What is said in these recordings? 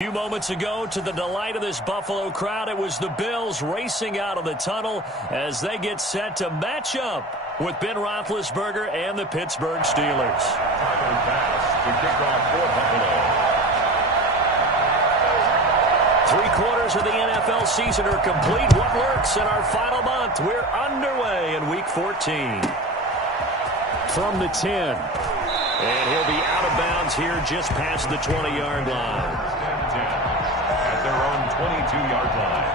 A few moments ago, to the delight of this Buffalo crowd, it was the Bills racing out of the tunnel as they get set to match up with Ben Roethlisberger and the Pittsburgh Steelers. Three-quarters of the NFL season are complete. What works in our final month? We're underway in Week 14. From the 10. And he'll be out of bounds here just past the 20-yard line. At their own 22-yard line.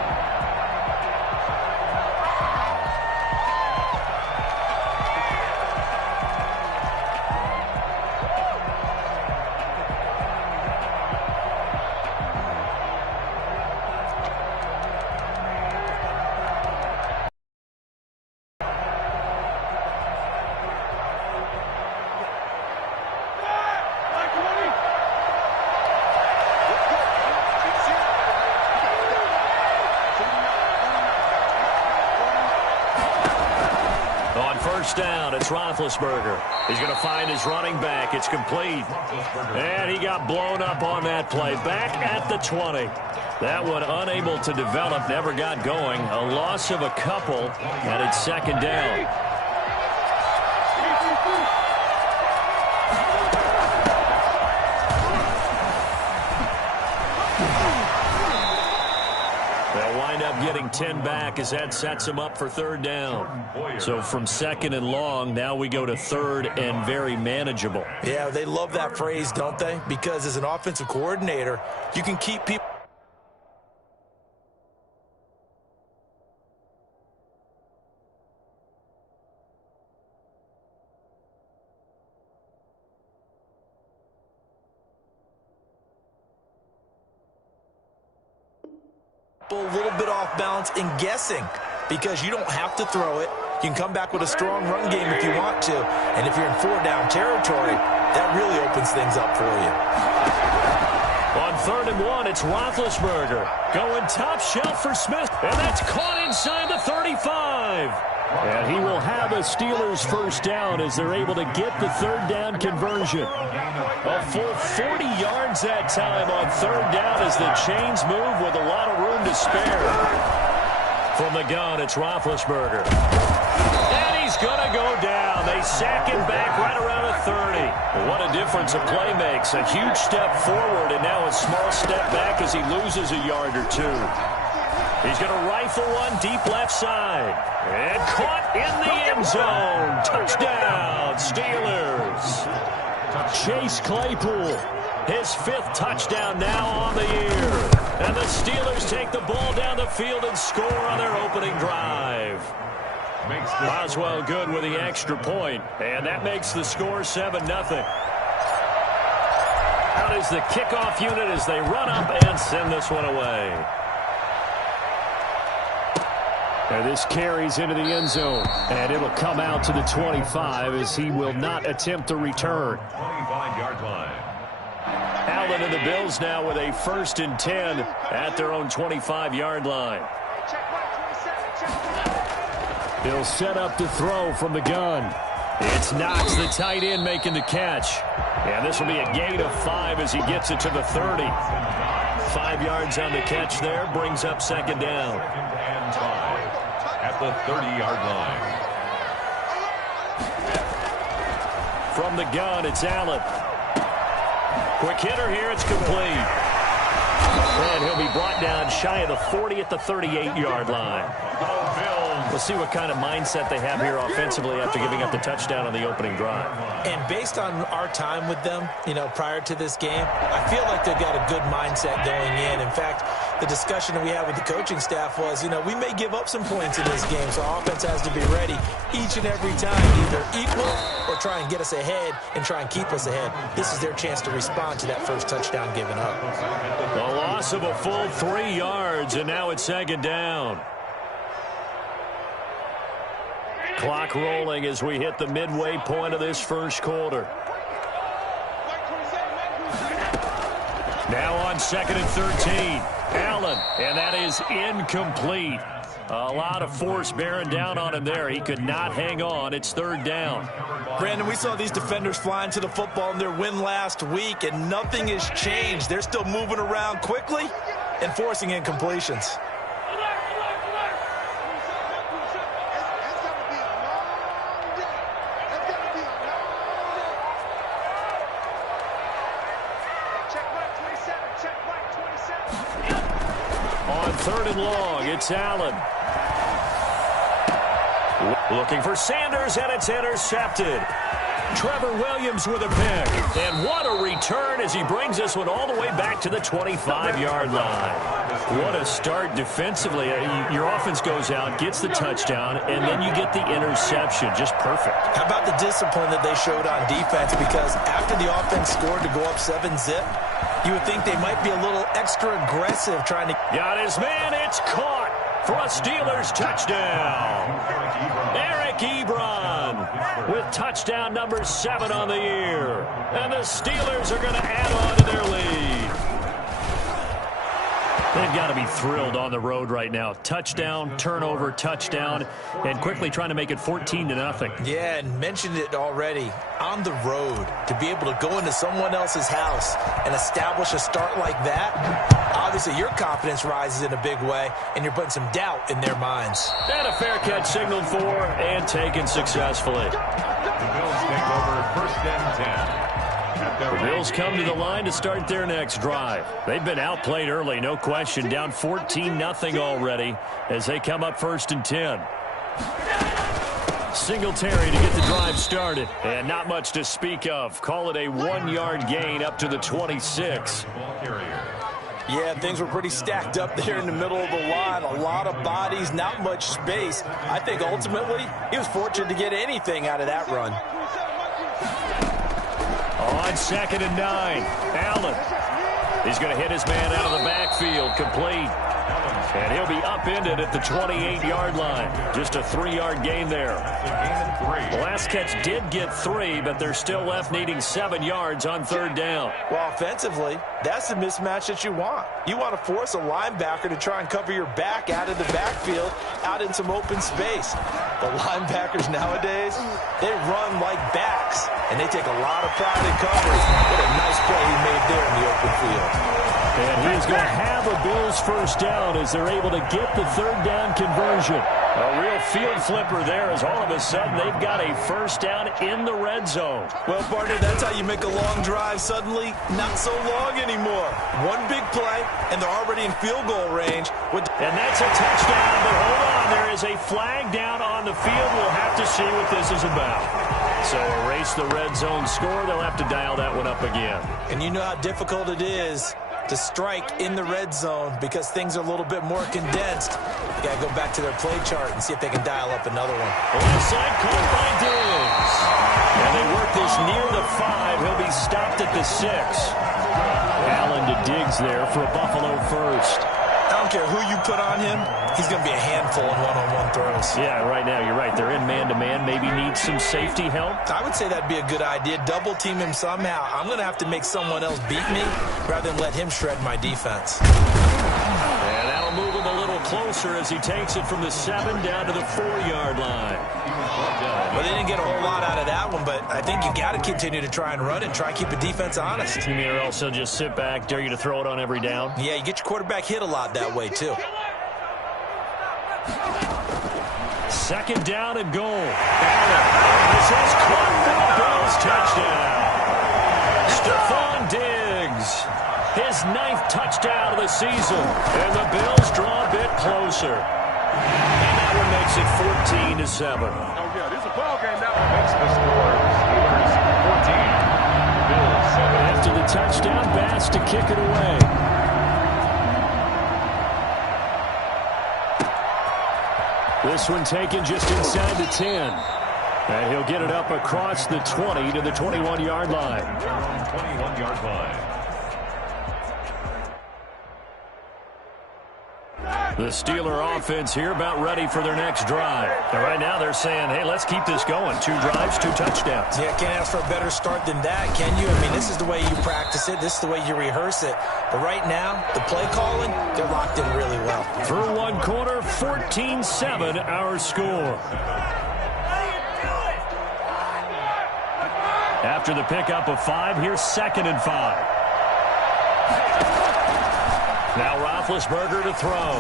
Down, it's Roethlisberger. He's going to find his running back. It's complete. And he got blown up on that play. Back at the 20. That one unable to develop, never got going. A loss of a couple, and it's second down. Getting 10 back as that sets him up for third down. So from second and long, now we go to third and very manageable. Yeah, they love that phrase, don't they? Because as an offensive coordinator, you can keep people a little bit off balance in guessing, because you don't have to throw it. You can come back with a strong run game if you want to, and if you're in four-down territory, that really opens things up for you. On third and one, it's Roethlisberger going top shelf for Smith, and that's caught inside the 35. And he will have a Steelers first down as they're able to get the third down conversion. A full 40 yards that time on third down as the chains move with a lot of room to spare. From the gun, it's Roethlisberger. And he's going to go down. They sack him back right around the 30. What a difference a play makes. A huge step forward and now a small step back as he loses a yard or two. He's going to rifle one deep left side. And caught in the end zone. Touchdown, Steelers. Chase Claypool, his fifth touchdown now on the year. And the Steelers take the ball down the field and score on their opening drive. Boswell good with the extra point. And that makes the score 7-0. Out is the kickoff unit as they run up and send this one away. And this carries into the end zone, and it'll come out to the 25 as he will not attempt to return. 25-yard line. Allen and the Bills now with a 1st and 10 at their own 25-yard line. He'll set up to throw from the gun. It's Knox, the tight end, making the catch. And this will be a gain of 5 as he gets it to the 30. 5 yards on the catch there, brings up second down. At the 30-yard line. From the gun, it's Allen. Quick hitter here, it's complete. And he'll be brought down shy of the 40 at the 38-yard line. We'll see what kind of mindset they have here offensively after giving up the touchdown on the opening drive. And based on our time with them, prior to this game, I feel like they've got a good mindset going in. In fact, the discussion that we had with the coaching staff was, we may give up some points in this game, so offense has to be ready each and every time, either equal or try and get us ahead and try and keep us ahead. This is their chance to respond to that first touchdown given up. A loss of a full 3 yards, and now it's second down. Clock rolling as we hit the midway point of this first quarter. Now on 2nd and 13. Allen, and that is incomplete. A lot of force bearing down on him there. He could not hang on. It's third down. Brandon, we saw these defenders flying to the football in their win last week, and nothing has changed. They're still moving around quickly and forcing incompletions. On third and long, it's Allen. Looking for Sanders, and it's intercepted. Trevor Williams with a pick. And what a return as he brings this one all the way back to the 25-yard line. What a start defensively. Your offense goes out, gets the touchdown, and then you get the interception. Just perfect. How about the discipline that they showed on defense? Because after the offense scored to go up 7-zip, you would think they might be a little extra aggressive trying to... Got his man. It's caught for a Steelers touchdown. Eric Ebron with touchdown number 7 on the year. And the Steelers are going to add on to their lead. They've got to be thrilled on the road right now. Touchdown, turnover, touchdown, and quickly trying to make it 14-0. Yeah, and mentioned it already. On the road, to be able to go into someone else's house and establish a start like that, obviously your confidence rises in a big way, and you're putting some doubt in their minds. And a fair catch signaled for and taken successfully. The Bills take over first and 10. The Bills come to the line to start their next drive. They've been outplayed early, no question. Down 14-0 already as they come up first and 10. Singletary to get the drive started. And not much to speak of. Call it a 1-yard gain up to the 26. Yeah, things were pretty stacked up there in the middle of the line. A lot of bodies, not much space. I think ultimately he was fortunate to get anything out of that run. On 2nd and 9, Allen. He's going to hit his man out of the backfield, complete. And he'll be upended at the 28-yard line. Just a 3-yard gain there. The last catch did get 3, but they're still left needing 7 yards on third down. Well, offensively, that's the mismatch that you want. You want to force a linebacker to try and cover your back out of the backfield, out in some open space. The linebackers nowadays, they run like backs, and they take a lot of pride in coverage. What a nice play he made there in the open field. And he's going to have a Bills first down as they're able to get the third down conversion. A real field flipper there as all of a sudden they've got a first down in the red zone. Well, partner, that's how you make a long drive suddenly not so long anymore. One big play, and they're already in field goal range. And that's a touchdown, but hold on. There is a flag down on the field. We'll have to see what this is about. So erase the red zone score. They'll have to dial that one up again. And you know how difficult it is to strike in the red zone because things are a little bit more condensed. You got to go back to their play chart and see if they can dial up another one. Onside caught by Diggs. And they work this near the 5. He'll be stopped at the 6. Allen to Diggs there for a Buffalo first. I don't care who you put on him, he's going to be a handful in one-on-one throws. Yeah, right now you're right. They're in man-to-man. Maybe need some safety help. I would say that'd be a good idea. Double team him somehow. I'm going to have to make someone else beat me rather than let him shred my defense. And that'll move him a little closer as he takes it from the 7 down to the 4-yard line. Well, they didn't get a whole lot out of that one, but I think you got to continue to try and run and try and keep the defense honest. You mean or else he'll just sit back, dare you to throw it on every down? Yeah, you get your quarterback hit a lot that way, too. 2nd down and goal. Allen. This is caught for the Bills touchdown. Stephon Diggs. His 9th touchdown of the season. And the Bills draw a bit closer. And that one makes it 14-7. Oh, yeah, this is a ball game now. Makes the score. Steelers 14. Bills 7. After the touchdown, Bass to kick it away. This one taken just inside the 10. And he'll get it up across the 20 to the 21-yard line. 21-yard line. The Steeler offense here about ready for their next drive. And right now they're saying, hey, let's keep this going. 2 drives, 2 touchdowns. Yeah, can't ask for a better start than that, can you? I mean, this is the way you practice it. This is the way you rehearse it. But right now, the play calling, they're locked in really well. Through one quarter, 14-7 our score. After the pickup of 5, here's 2nd and 5. Now Roethlisberger to throw.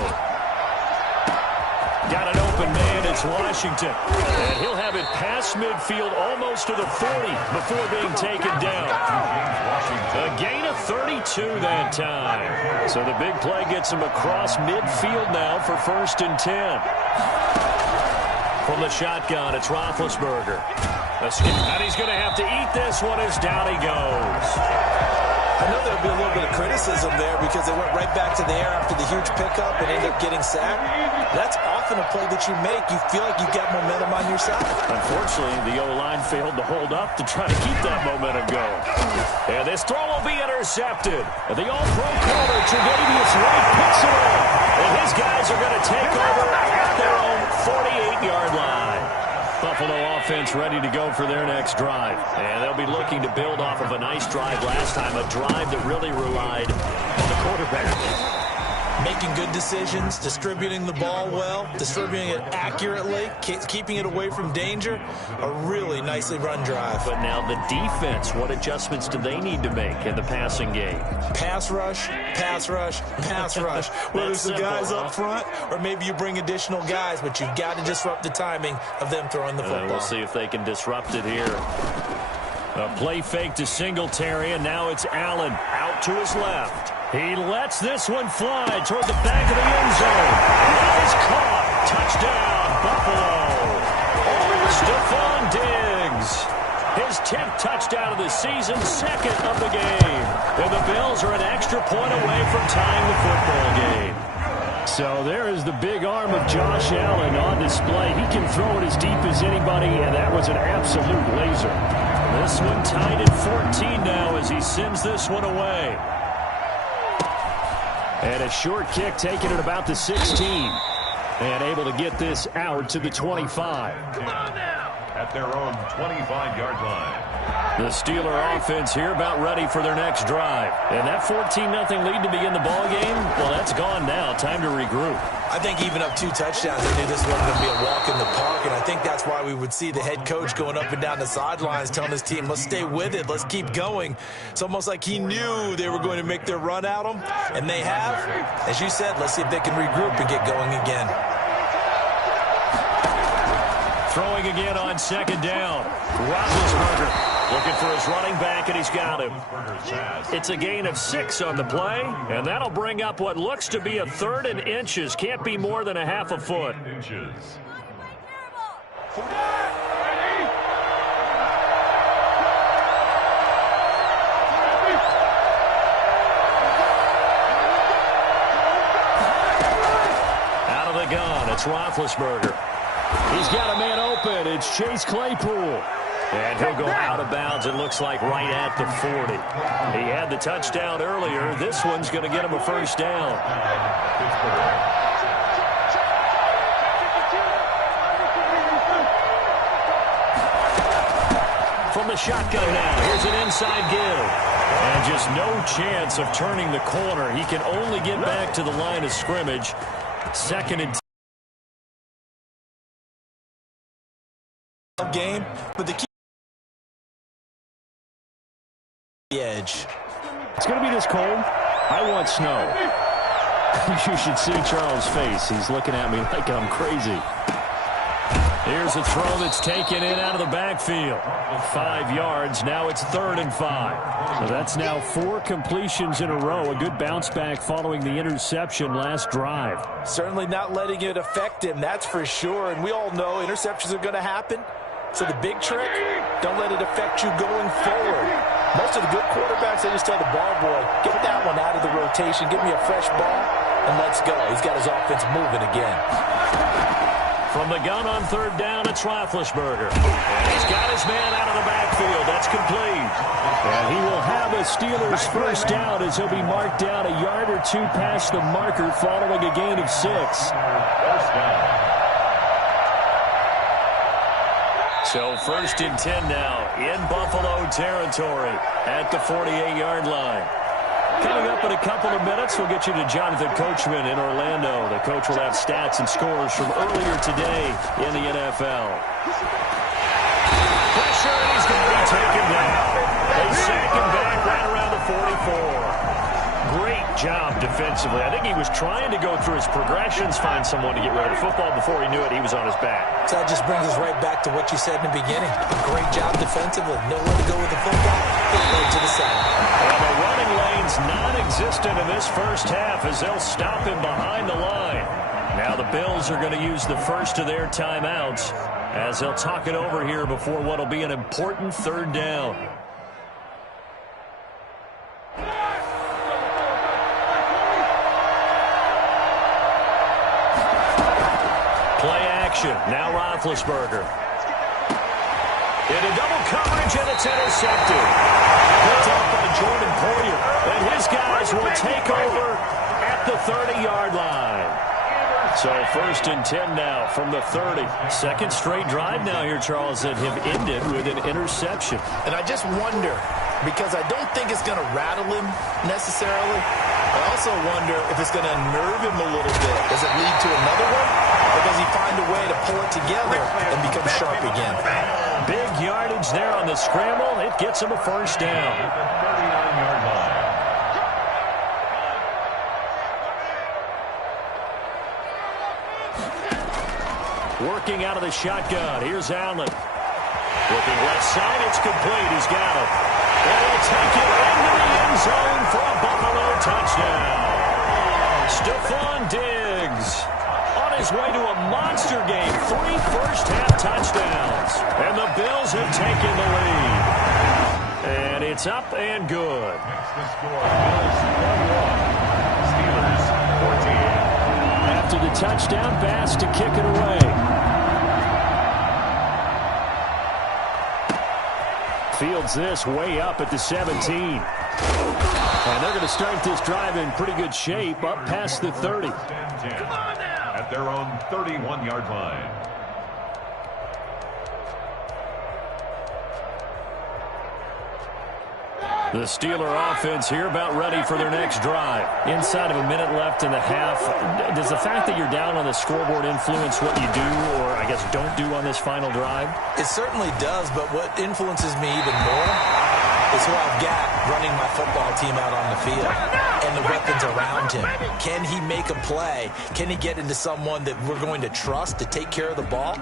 Got an open man. It's Washington. And he'll have it past midfield almost to the 40 before being taken down. A gain of 32 that time. So the big play gets him across midfield now for 1st and 10. From the shotgun, it's Roethlisberger. And he's going to have to eat this one as down he goes. I know there'll be a little bit of criticism there because they went right back to the air after the huge pickup and ended up getting sacked. That's often a play that you make. You feel like you've got momentum on your side. Unfortunately, the O-line failed to hold up to try to keep that momentum going. And this throw will be intercepted. And the all-pro corner, Tre'Davious White, picks it up. And his guys are going to take over at their own 48-yard line. Buffalo offense ready to go for their next drive. And they'll be looking to build off of a nice drive last time, a drive that really relied on the quarterback. Making good decisions, distributing the ball well, distributing it accurately, keeping it away from danger. A really nicely run drive. But now the defense, what adjustments do they need to make in the passing game? Pass rush, pass rush, pass rush. Whether it's the guys up front or maybe you bring additional guys, but you've got to disrupt the timing of them throwing the football. We'll see if they can disrupt it here. A play fake to Singletary, and now it's Allen out to his left. He lets this one fly toward the back of the end zone. That is caught. Touchdown, Buffalo. Stephon Diggs. His 10th touchdown of the season, 2nd of the game. And the Bills are an extra point away from tying the football game. So there is the big arm of Josh Allen on display. He can throw it as deep as anybody, and that was an absolute laser. This one tied at 14 now as he sends this one away. And a short kick taken at about the 16. And able to get this out to the 25. At their own 25-yard line. The Steeler offense here about ready for their next drive. And that 14-0 lead to begin the ball game, well, that's gone now. Time to regroup. I think even up 2 touchdowns, they knew this wasn't going to be a walk in the park, and I think that's why we would see the head coach going up and down the sidelines telling his team, let's stay with it, let's keep going. It's almost like he knew they were going to make their run at him, and they have. As you said, let's see if they can regroup and get going again. Throwing again on 2nd down. Roethlisberger looking for his running back, and he's got him. It's a gain of 6 on the play, and that'll bring up what looks to be a 3rd and inches. Can't be more than a half a foot. Out of the gun, it's Roethlisberger. He's got a man open. It's Chase Claypool. And he'll go out of bounds, it looks like, right at the 40. He had the touchdown earlier. This one's going to get him a 1st down. From the shotgun now, here's an inside give. And just no chance of turning the corner. He can only get back to the line of scrimmage. 2nd and 10. Game, but the key edge. It's going to be this cold. I want snow. You should see Charles' face. He's looking at me like I'm crazy. Here's a throw that's taken in out of the backfield. 5 yards. Now it's 3rd and 5. So that's now 4 completions in a row. A good bounce back following the interception last drive. Certainly not letting it affect him, that's for sure. And we all know interceptions are going to happen. So the big trick, don't let it affect you going forward. Most of the good quarterbacks, they just tell the ball boy, get that one out of the rotation, give me a fresh ball, and let's go. He's got his offense moving again. From the gun on third down, it's Roethlisberger. And he's got his man out of the backfield. That's complete. And he will have a Steelers first down as he'll be marked down a yard or two past the marker following a gain of 6. First down. So 1st and 10 now in Buffalo territory at the 48-yard line. Coming up in a couple of minutes, we'll get you to Jonathan Coachman in Orlando. The coach will have stats and scores from earlier today in the NFL. Pressure, and he's going to be taken down. They sack him back right around the 44. Great job defensively. I think he was trying to go through his progressions, find someone to get rid of the football. Before he knew it, he was on his back. So that just brings us right back to what you said in the beginning. A great job defensively. Nowhere to go with the football. Right to the side. And the running lane's non-existent in this first half as they'll stop him behind the line. Now the Bills are going to use the first of their timeouts as they'll talk it over here before what will be an important third down. Play action. Now Roethlisberger. Into double coverage, and it's intercepted. Picked up by Jordan Poyer. And his guys will take over at the 30-yard line. So 1st and 10 now from the 30. Second straight drive now here, Charles, that have ended with an interception. And I just wonder, because I don't think it's going to rattle him necessarily. I also wonder if it's going to unnerve him a little bit. Does it lead to another one? Or does he find a way to pull it together and become sharp again? Big yardage there on the scramble. It gets him a first down. 39-yard line. Working out of the shotgun. Here's Allen. Looking left side. It's complete. He's got it. And he'll take it into the end zone for a Buffalo touchdown. Stephon Diggs on his way to a monster game. 3 first-half touchdowns. And the Bills have taken the lead. And it's up and good. Makes the score Bills 41. Steelers 14. After the touchdown pass to kick it away. Fields this way up at the 17. And they're going to start this drive in pretty good shape up past the 30. At their own 31-yard line. The Steeler offense here about ready for their next drive. Inside of a minute left in the half. Does the fact that you're down on the scoreboard influence what you do, or I guess don't do on this final drive? It certainly does, but what influences me even more is who I've got running my football team out on the field and the weapons around him. Can he make a play? Can he get into someone that we're going to trust to take care of the ball?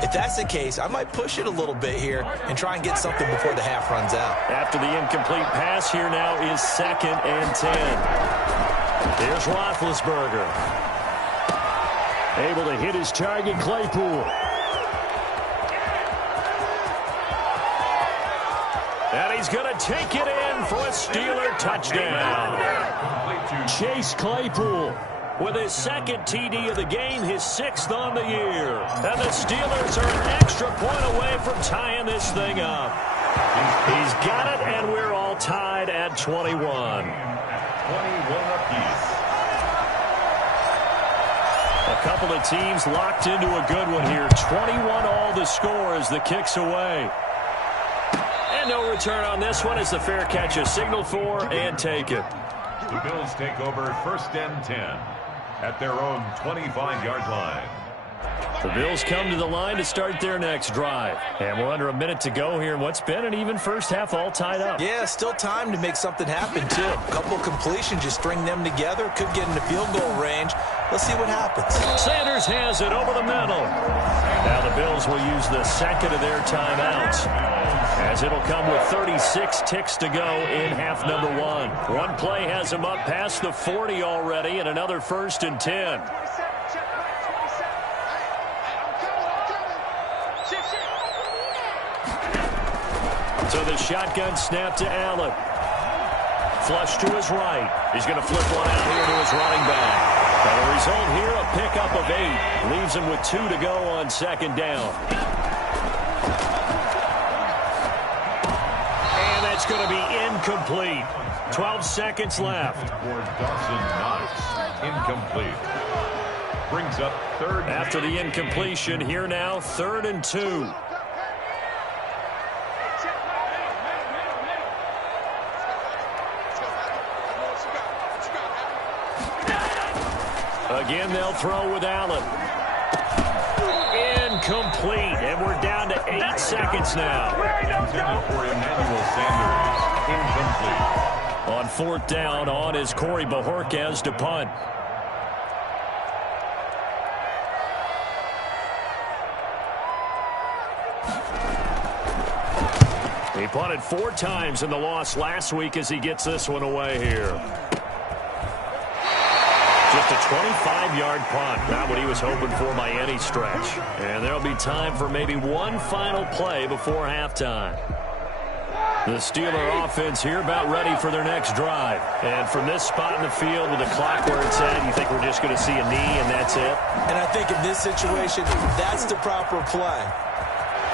If that's the case, I might push it a little bit here and try and get something before the half runs out. After the incomplete pass, here now is 2nd and 10. Here's Roethlisberger. Able to hit his target, Claypool. And he's going to take it in for a Steeler touchdown. Chase Claypool with his 2nd TD of the game, his 6th on the year. And the Steelers are an extra point away from tying this thing up. He's got it, and we're all tied at 21. 21 apiece. A couple of teams locked into a good one here. 21 all the score as the kick's away. And no return on this one as the fair catch is signaled for and taken. The Bills take over 1st and 10 at their own 25-yard line. The Bills come to the line to start their next drive. And we're under a minute to go here in what's been an even first half all tied up. Yeah, still time to make something happen, too. A couple completions, just string them together. Could get into field goal range. Let's see what happens. Sanders has it over the middle. Now the Bills will use the 2nd of their timeouts, as it'll come with 36 ticks to go in half number 1. One play has them up past the 40 already, and another 1st and 10. So the shotgun snap to Allen. Flush to his right. He's going to flip one out here to his running back. And the result here, a pickup of 8. Leaves him with 2 to go on second down. And that's going to be incomplete. 12 seconds left. For Dawson Knox, incomplete. Brings up third. After the incompletion, here now, 3rd and 2. Again, they'll throw with Allen. Incomplete, and we're down to 8 seconds now. Intended for Emmanuel Sanders, incomplete. On 4th down, on is Corey Bojorquez to punt. He punted 4 times in the loss last week as he gets this one away here. Just a 25-yard punt. Not what he was hoping for by any stretch. And there'll be time for maybe one final play before halftime. The Steeler offense here about ready for their next drive. And from this spot in the field with the clock where it's at, you think we're just going to see a knee and that's it? And I think in this situation, that's the proper play.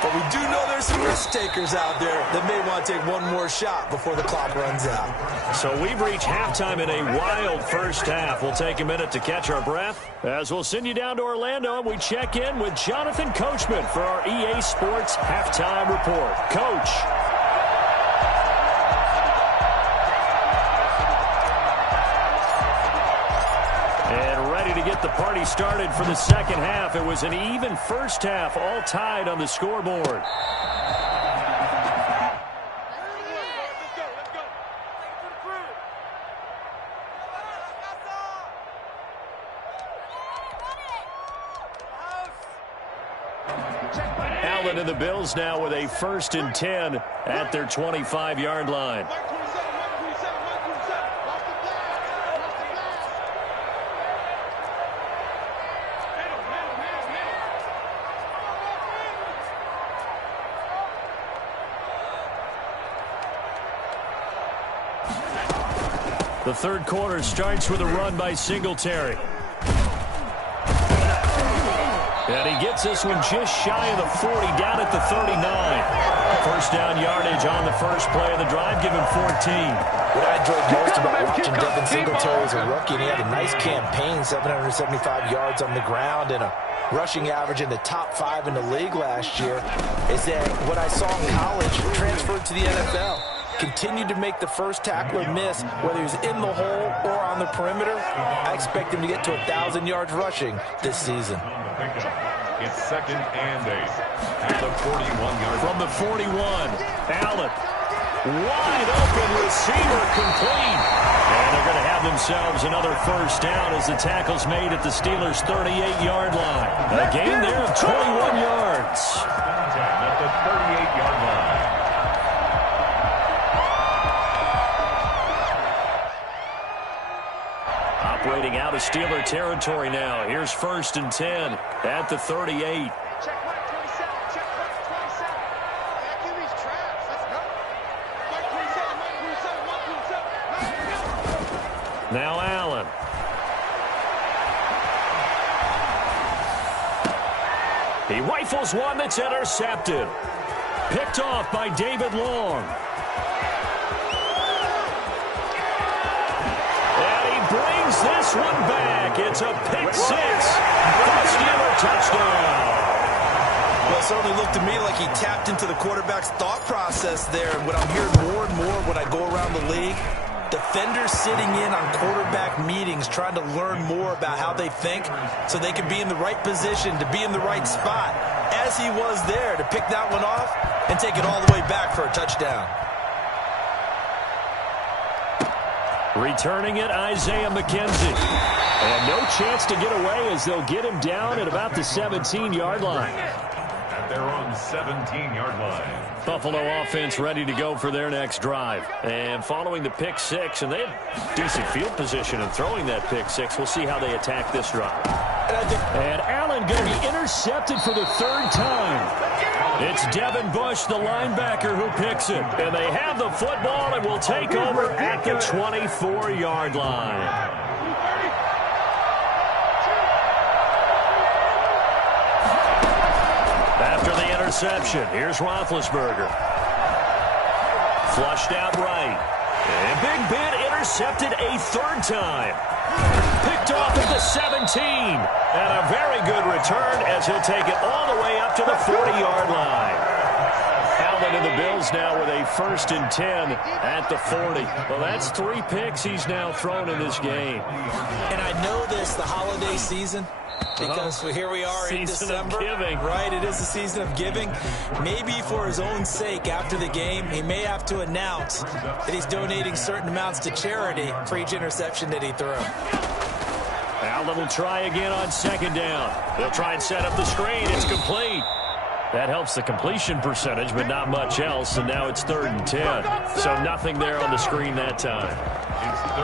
But we do know there's some risk takers out there that may want to take one more shot before the clock runs out. So we've reached halftime in a wild first half. We'll take a minute to catch our breath as we'll send you down to Orlando and we check in with Jonathan Coachman for our EA Sports Halftime Report. Coach. To get the party started for the second half. It was an even first half, all tied on the scoreboard. Allen and the Bills now with a 1st and 10 at their 25-yard line. The third quarter starts with a run by Singletary. And he gets this one just shy of the 40, down at the 39. First down yardage on the first play of the drive, give him 14. What I enjoyed most about watching Devin Singletary as a rookie, and he had a nice campaign, 775 yards on the ground and a rushing average in the top 5 in the league last year, is that what I saw in college transferred to the NFL. Continued to make the first tackler miss, whether he was in the hole or on the perimeter. I expect him to get to 1,000 yards rushing this season. It's 2nd and 8 at the 41-yard. From the 41, Allen. Wide open receiver complete. And they're going to have themselves another first down as the tackle's made at the Steelers' 38-yard line. A gain there of 21 yards. At the 38-yard line. Operating out of Steeler territory now. Here's 1st and 10 at the 38. Now Allen. He rifles one that's intercepted. Picked off by David Long. And he brings this one back. It's a pick 6. Steeler touchdown. Well, it certainly looked to me like he tapped into the quarterback's thought process there. And what I'm hearing more and more when I go around the league, defenders sitting in on quarterback meetings trying to learn more about how they think so they can be in the right position to be in the right spot, as he was there to pick that one off and take it all the way back for a touchdown. Returning it, Isaiah McKenzie. And no chance to get away as they'll get him down at about the 17-yard line. At their own 17-yard line. Buffalo offense ready to go for their next drive. And following the pick 6, and they have decent field position in throwing that pick 6. We'll see how they attack this drive. And Allen going to be intercepted for the 3rd time. It's Devin Bush, the linebacker, who picks it. And they have the football and will take over at the 24-yard line. reception. Here's Roethlisberger. Flushed out right. And Big Ben intercepted a third time. Picked off at the 17. And a very good return as he'll take it all the way up to the 40-yard line. Allen and the Bills now with a 1st and 10 at the 40. Well, that's 3 picks he's now thrown in this game. And I know this, the holiday season, because here we are in December. Giving. Right, it is the season of giving. Maybe for his own sake after the game, he may have to announce that he's donating certain amounts to charity for each interception that he threw. Allen will try again on 2nd down. They'll try and set up the screen. It's complete. That helps the completion percentage, but not much else, and now it's 3rd and 10. So nothing there on the screen that time.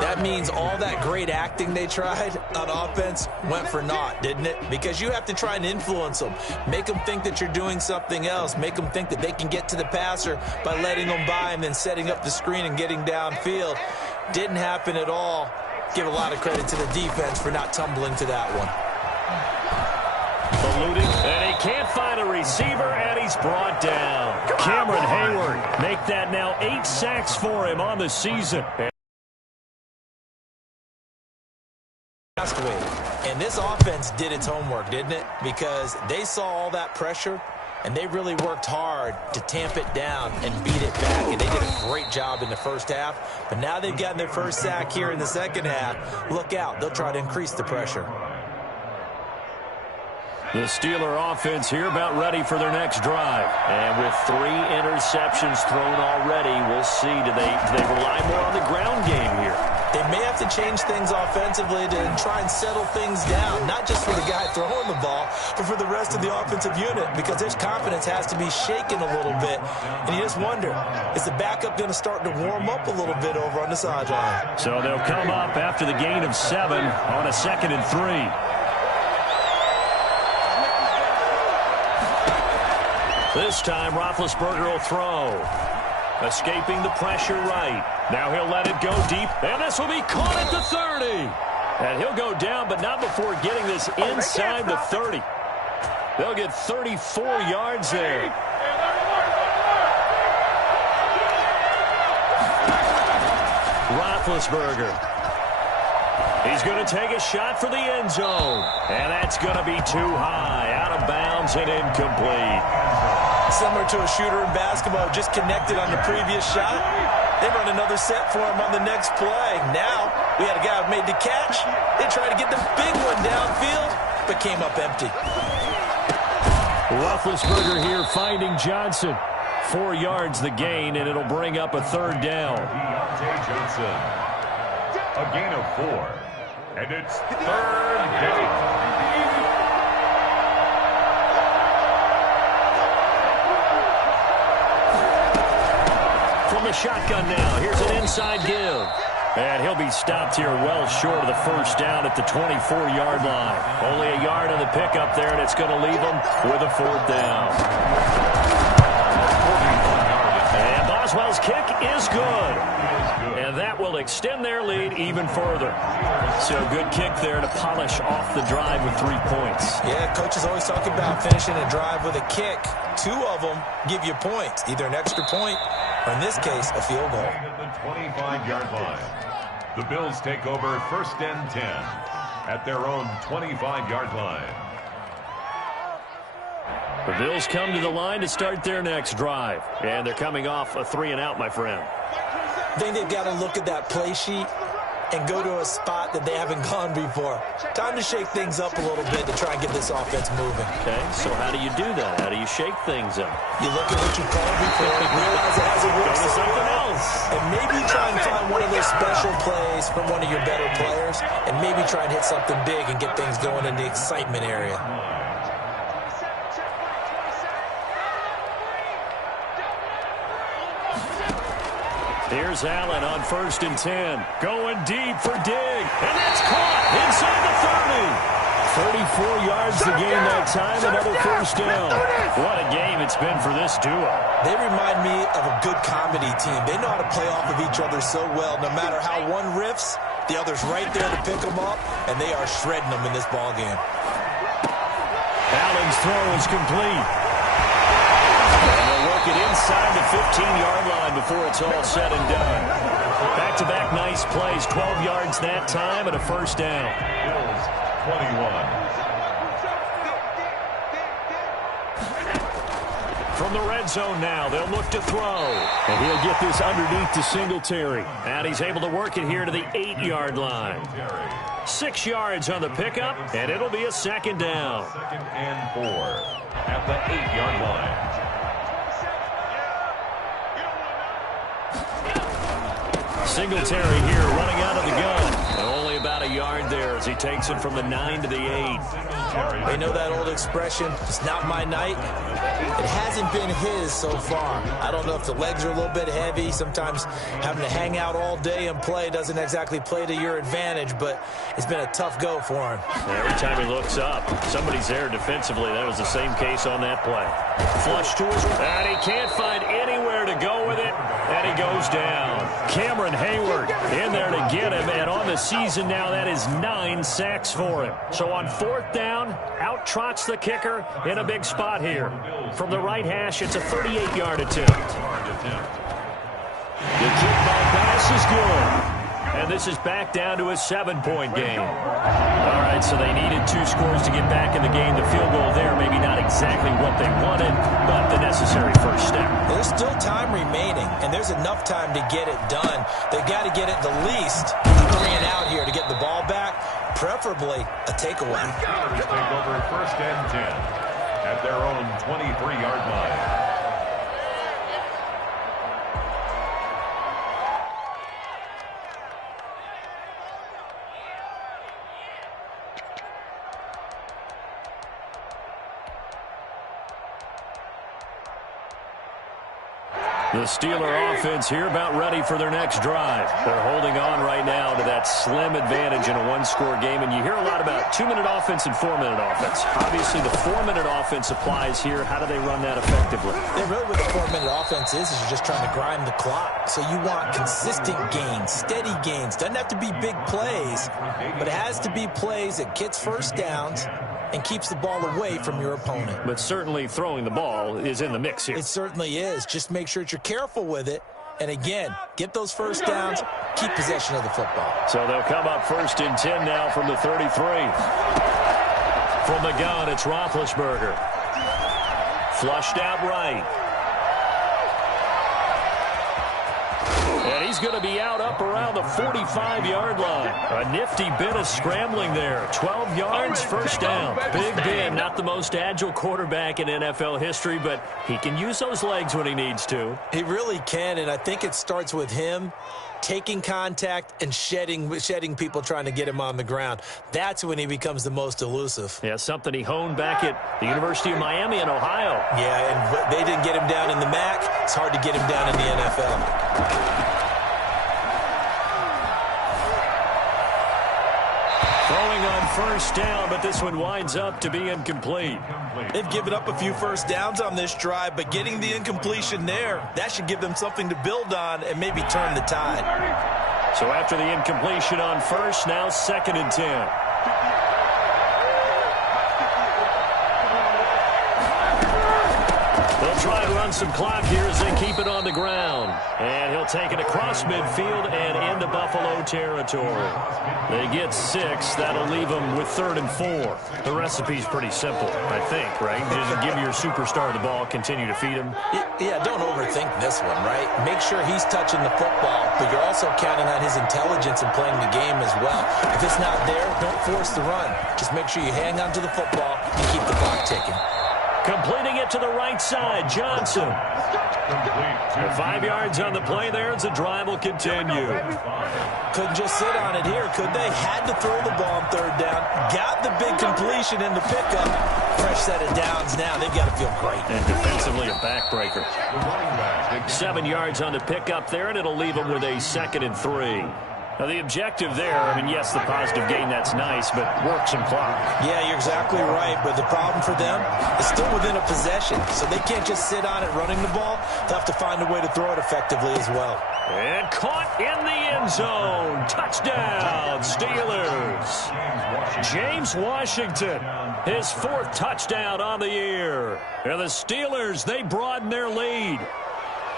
That means all that great acting they tried on offense went for naught, didn't it? Because you have to try and influence them. Make them think that you're doing something else. Make them think that they can get to the passer by letting them by and then setting up the screen and getting downfield. Didn't happen at all. Give a lot of credit to the defense for not tumbling to that one. Eluding, and he can't find a receiver, and he's brought down. Cameron Hayward make that now 8 sacks for him on the season. And this offense did its homework, didn't it? Because they saw all that pressure, and they really worked hard to tamp it down and beat it back. And they did a great job in the first half. But now they've gotten their first sack here in the second half. Look out. They'll try to increase the pressure. The Steeler offense here about ready for their next drive. And with 3 interceptions thrown already, we'll see. Do they rely more on the ground game here? They may have to change things offensively to try and settle things down, not just for the guy throwing the ball, but for the rest of the offensive unit, because their confidence has to be shaken a little bit. And you just wonder, is the backup going to start to warm up a little bit over on the sideline? So they'll come up after the gain of 7 on a 2nd and 3. This time, Roethlisberger will throw. Escaping the pressure right. Now he'll let it go deep, and this will be caught at the 30. And he'll go down, but not before getting this inside the 30. They'll get 34 yards there. Roethlisberger. He's going to take a shot for the end zone. And that's going to be too high. Out of bounds and incomplete. Similar to a shooter in basketball, just connected on the previous shot. They run another set for him on the next play. Now, we had a guy who made the catch. They tried to get the big one downfield, but came up empty. Roethlisberger here finding Johnson. 4 yards the gain, and it'll bring up a 3rd down. Deontay Johnson. A gain of 4. And it's 3rd down. From the shotgun now, here's an inside give. And he'll be stopped here well short of the 1st down at the 24-yard line. Only a yard on the pickup there, and it's going to leave him with a 4th down. And Boswell's kick is good. And that will extend their lead even further. So good kick there to polish off the drive with 3 points. Yeah, coaches always talk about finishing a drive with a kick. 2 of them give you points, either an extra point or, in this case, a field goal. At the 25-yard line, the Bills take over 1st and 10 at their own 25-yard line. The Bills come to the line to start their next drive. And they're coming off a 3-and-out, my friend. I think they've got to look at that play sheet and go to a spot that they haven't gone before. Time to shake things up a little bit to try and get this offense moving. Okay, so how do you do that? How do you shake things up? You look at what you called before, realize it hasn't worked Go to something else. And maybe try and find one of those special plays from one of your better players, and maybe try and hit something big and get things going in the excitement area. Here's Allen on 1st and 10. Going deep for Dig. And that's caught inside the 30. 34 yards to gain that time. Another 1st down. What a game it's been for this duo. They remind me of a good comedy team. They know how to play off of each other so well. No matter how one riffs, the other's right there to pick them up, and they are shredding them in this ballgame. Allen's throw is complete. And they'll work it inside the 15-yard line before it's all said and done. Back-to-back nice plays, 12 yards that time and a first down. Bills 21. From the red zone now, they'll look to throw. And he'll get this underneath to Singletary. And he's able to work it here to the 8-yard line. 6 yards on the pickup, and it'll be a second down. 2nd and 4 at the 8-yard line. Singletary here running out of the gun. And only about a yard there as he takes it from the 9 to the 8. They know that old expression, it's not my night. It hasn't been his so far. I don't know if the legs are a little bit heavy. Sometimes having to hang out all day and play doesn't exactly play to your advantage, but it's been a tough go for him. Every time he looks up, somebody's there defensively. That was the same case on that play. Flush to his right, and he can't find anywhere to go with it, and he goes down. Cameron Hayward in there to get him, and on the season now, that is 9 sacks for him. So on 4th down, out trots the kicker in a big spot here. From the right hash, it's a 38-yard attempt. The kickball pass is good. And this is back down to a 7-point game. All right, so they needed 2 scores to get back in the game. The field goal there, maybe not exactly what they wanted, but the necessary first step. There's still time remaining, and there's enough time to get it done. They've got to get it the least 3 and out here to get the ball back, preferably a takeaway. Steelers take over 1st and 10 at their own 23-yard line. The Steeler offense here about ready for their next drive. They're holding on right now to that slim advantage in a 1-score game, and you hear a lot about 2-minute offense and 4-minute offense. Obviously, the 4-minute offense applies here. How do they run that effectively? Yeah, really what the 4-minute offense is you're just trying to grind the clock. So you want consistent gains, steady gains. Doesn't have to be big plays, but it has to be plays that gets first downs and keeps the ball away from your opponent. But certainly throwing the ball is in the mix here. It certainly is. Just make sure that you're careful with it. And again, get those first downs, keep possession of the football. So they'll come up 1st and 10 now from the 33. From the gun, it's Roethlisberger. Flushed out right. And he's going to be out up around the 45-yard line. A nifty bit of scrambling there. 12 yards, first down. Big Ben, not the most agile quarterback in NFL history, but he can use those legs when he needs to. He really can, and I think it starts with him taking contact and shedding people trying to get him on the ground. That's when he becomes the most elusive. Yeah, something he honed back at the University of Miami in Ohio. Yeah, and they didn't get him down in the MAC. It's hard to get him down in the NFL. Throwing on first down, but this one winds up to be incomplete. They've given up a few first downs on this drive, but getting the incompletion there, that should give them something to build on and maybe turn the tide. So after the incompletion on first, now 2nd and 10. They'll try and run some clock here as they keep it on the ground. And he'll take it across midfield and into Buffalo territory. They get 6. That'll leave them with 3rd and 4. The recipe's pretty simple, I think, right? Just give your superstar the ball, continue to feed him. Yeah, don't overthink this one, right? Make sure he's touching the football, but you're also counting on his intelligence in playing the game as well. If it's not there, don't force the run. Just make sure you hang on to the football and keep the clock ticking. Completing it to the right side, Johnson. 5 yards on the play there as the drive will continue. Couldn't just sit on it here, could they? Had to throw the ball on 3rd down. Got the big completion in the pickup. Fresh set of downs now. They've got to feel great. And defensively a backbreaker. 7 yards on the pickup there, and it'll leave them with a 2nd and 3. Now, the objective there, I mean, yes, the positive gain, that's nice, but work some clock. Yeah, you're exactly right, but the problem for them is still within a possession, so they can't just sit on it running the ball. They'll have to find a way to throw it effectively as well. And caught in the end zone. Touchdown, Steelers. James Washington, his 4th touchdown on the year. And the Steelers, they broaden their lead.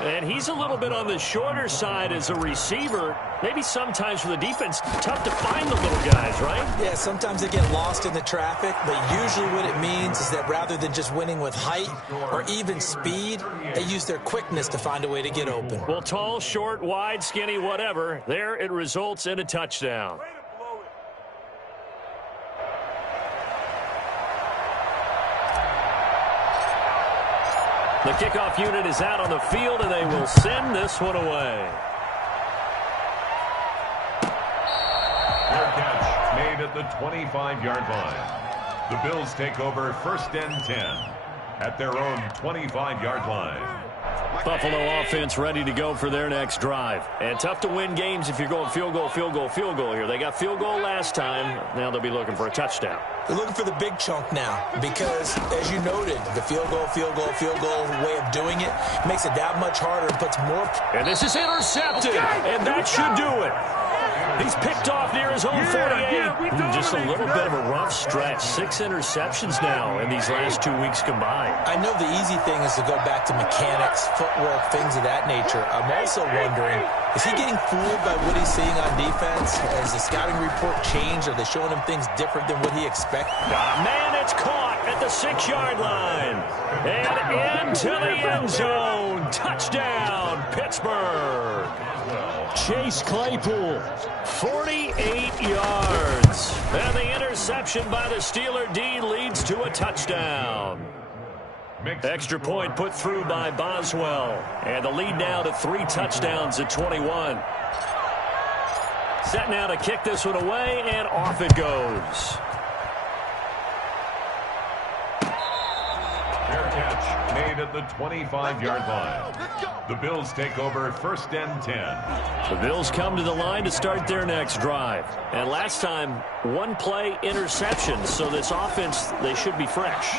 And he's a little bit on the shorter side as a receiver. Maybe sometimes for the defense, tough to find the little guys, right? Yeah, sometimes they get lost in the traffic, but usually what it means is that rather than just winning with height or even speed, they use their quickness to find a way to get open. Well, tall, short, wide, skinny, whatever, there it results in a touchdown. The kickoff unit is out on the field, and they will send this one away. Fair catch made at the 25-yard line. The Bills take over 1st and 10 at their own 25-yard line. Buffalo offense ready to go for their next drive. And tough to win games if you're going field goal, field goal, field goal here. They got field goal last time. Now they'll be looking for a touchdown. They're looking for the big chunk now because, as you noted, the field goal way of doing it makes it that much harder and puts more. And this is intercepted, and that should do it. He's picked off near his own 48. Just a little bit of a rough stretch. 6 interceptions now in these last 2 weeks combined. I know the easy thing is to go back to mechanics, footwork, things of that nature. I'm also wondering, is he getting fooled by what he's seeing on defense? Has the scouting report changed? Are they showing him things different than what he expected? Man, it's caught at the 6-yard line. And into the end zone. Touchdown, Pittsburgh. Chase Claypool, 48 yards. And the interception by the Steeler D leads to a touchdown. Extra point put through by Boswell. And the lead now to 3 touchdowns at 21. Set now to kick this one away, and off it goes. Fair catch made at the 25-yard line. The Bills take over 1st and 10. The Bills come to the line to start their next drive. And last time, 1 play interception. So this offense, they should be fresh.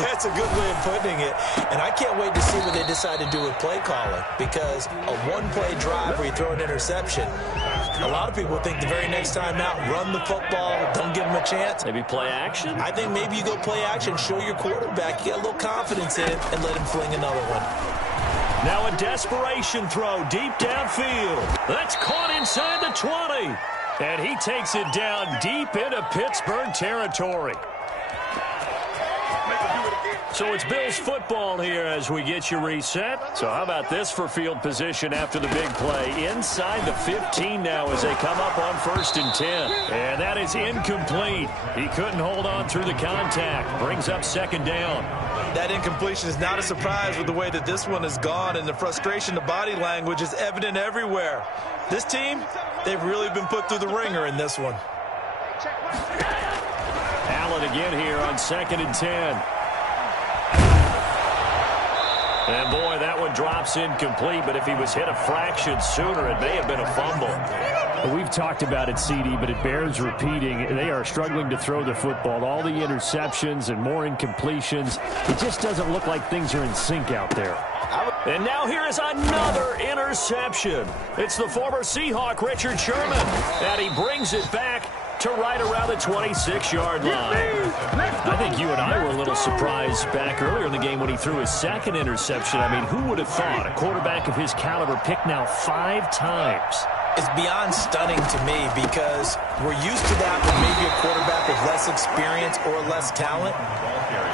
That's a good way of putting it. And I can't wait to see what they decide to do with play calling. Because a 1-play drive where you throw an interception, a lot of people think the very next time out, run the football, don't give them a chance. Maybe play action? I think maybe you go play action, show your quarterback, you get a little confidence in it, and let him fling another one. Now a desperation throw deep downfield. That's caught inside the 20. And he takes it down deep into Pittsburgh territory. So it's Bills football here as we get you reset. So how about this for field position after the big play? Inside the 15 now as they come up on 1st and 10. And that is incomplete. He couldn't hold on through the contact. Brings up 2nd down. That incompletion is not a surprise with the way that this one has gone, and the frustration, the body language is evident everywhere. This team, they've really been put through the ringer in this one. Allen again here on 2nd and 10. And boy, that one drops incomplete, but if he was hit a fraction sooner, it may have been a fumble. We've talked about it, CD, but it bears repeating. They are struggling to throw the football. All the interceptions and more incompletions. It just doesn't look like things are in sync out there. And now here is another interception. It's the former Seahawk, Richard Sherman. And he brings it back to right around the 26-yard line. I think you and I were a little surprised back earlier in the game when he threw his 2nd interception. I mean, who would have thought a quarterback of his caliber picked now 5 times? It's beyond stunning to me because we're used to that with maybe a quarterback with less experience or less talent.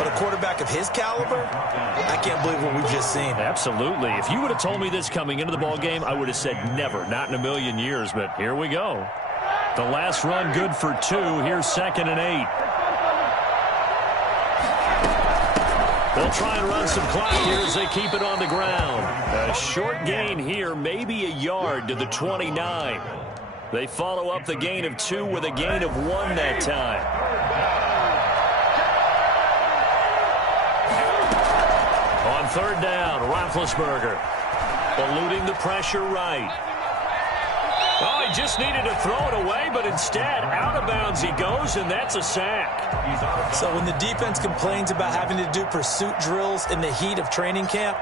But a quarterback of his caliber, I can't believe what we've just seen. Absolutely. If you would have told me this coming into the ball game, I would have said never, not in a million years. But here we go. The last run good for 2. Here's 2nd and 8. They'll try and run some clock here as they keep it on the ground. A short gain here, maybe a yard to the 29. They follow up the gain of 2 with a gain of 1 that time. On 3rd down, Roethlisberger eluding the pressure right. Oh, he just needed to throw it away, but instead, out of bounds he goes, and that's a sack. So when the defense complains about having to do pursuit drills in the heat of training camp,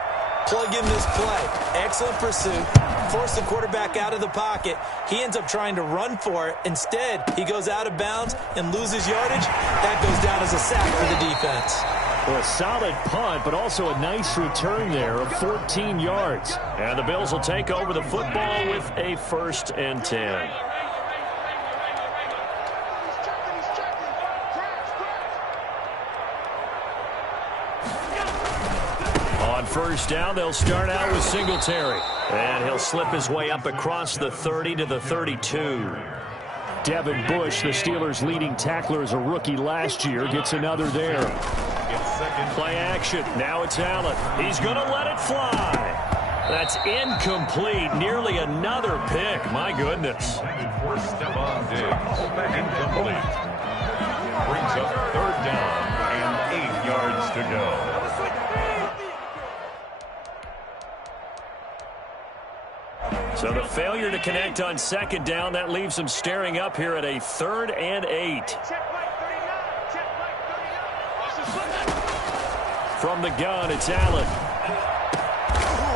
plug in this play. Excellent pursuit, force the quarterback out of the pocket. He ends up trying to run for it. Instead, he goes out of bounds and loses yardage. That goes down as a sack for the defense. Well, a solid punt, but also a nice return there of 14 yards. And the Bills will take over the football with a 1st and 10. On 1st down, they'll start out with Singletary. And he'll slip his way up across the 30 to the 32. Devin Bush, the Steelers' leading tackler as a rookie last year, gets another there. Play action. Now it's Allen. He's going to let it fly. That's incomplete. Nearly another pick. My goodness. For Stephon Diggs. Incomplete. Brings up 3rd down and 8 yards to go. So the failure to connect on 2nd down, that leaves them staring up here at a 3rd and 8. From the gun, it's Allen.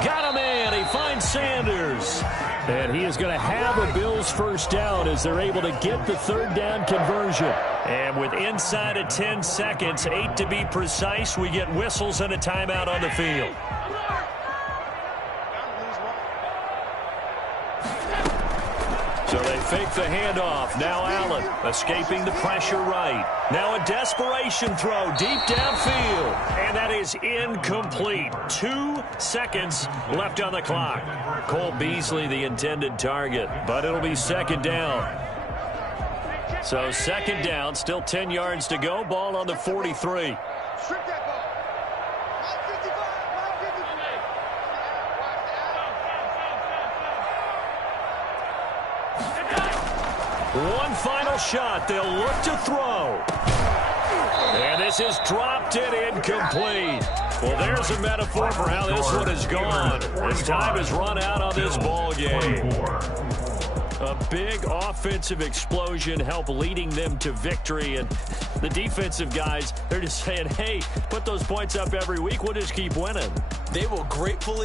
Got him in. He finds Sanders. And he is going to have a Bills 1st down as they're able to get the 3rd down conversion. And with inside of 10 seconds, 8 to be precise, we get whistles and a timeout on the field. So they fake the handoff. Now Allen escaping the pressure right. Now a desperation throw deep downfield. And that is incomplete. 2 seconds left on the clock. Cole Beasley, the intended target. But it'll be 2nd down. So 2nd down, still 10 yards to go. Ball on the 43. One final shot. They'll look to throw. And this is dropped it incomplete. Well, there's a metaphor for how this one is gone. As time has run out on this ball game. A big offensive explosion helped leading them to victory. And the defensive guys, they're just saying, hey, put those points up every week. We'll just keep winning. They will gratefully